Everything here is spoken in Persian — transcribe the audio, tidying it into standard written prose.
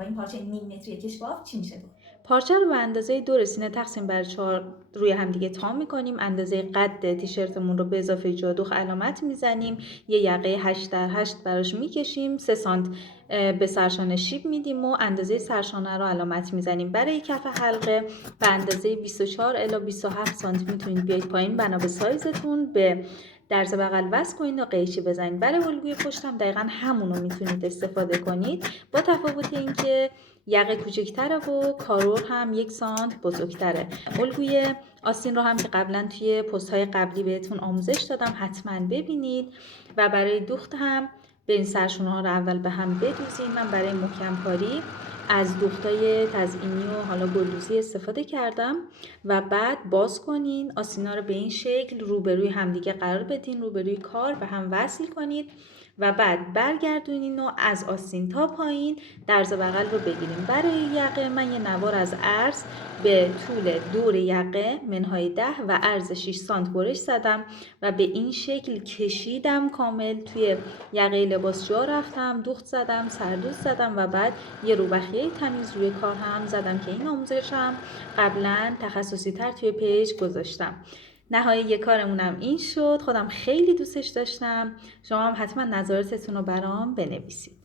با این پارچه نیم متری کشباف چی میشه؟ پارچه رو به اندازه 2 رسینه تقسیم بر 4 روی هم دیگه تام میکنیم. اندازه قد تیشرتمون رو به اضافه جادوخ علامت میزنیم. یه یقه 8 در 8 براش میکشیم. 3 سانت به سرشانه شیب میدیم و اندازه سرشانه رو علامت میزنیم. برای کف حلقه به اندازه 24 الی 27 سانتی میتونید بیاید پایین بنا به سایزتون. به درز بغل وصل کنید و قیچی بزنید. برای الگوی پشتم دقیقاً همونو میتونید استفاده کنید، با تفاوت اینکه یقه کوچکتره و کارور هم 1 سانت بزرگتره. الگوی آستین رو هم که قبلا توی پست‌های قبلی بهتون آموزش دادم، حتما ببینید. و برای دوخت هم به این سرشونه ها رو اول به هم بدوزید. من برای محکم کاری از دوختای تزئینی و حالا گلدوزی استفاده کردم و بعد باز کنین. آستینا رو به این شکل روبروی همدیگه قرار بدین، روبروی کار به هم وصل کنید و بعد برگردونین و از آستین تا پایین درز بغل رو بگیریم. برای یقه من یه نوار از عرض به طول دور یقه منهای 10 و عرض 6 سانت برش زدم و به این شکل کشیدم کامل. توی یقه لباس جا رفتم، دوخت زدم، سردوز زدم و بعد یه روبخیه تمیز روی کار هم زدم که این آموزشم قبلا تخصصی تر توی پیج گذاشتم. نهایی کارمونم این شد. خودم خیلی دوستش داشتم. شما هم حتما نظراتتون رو برام بنویسید.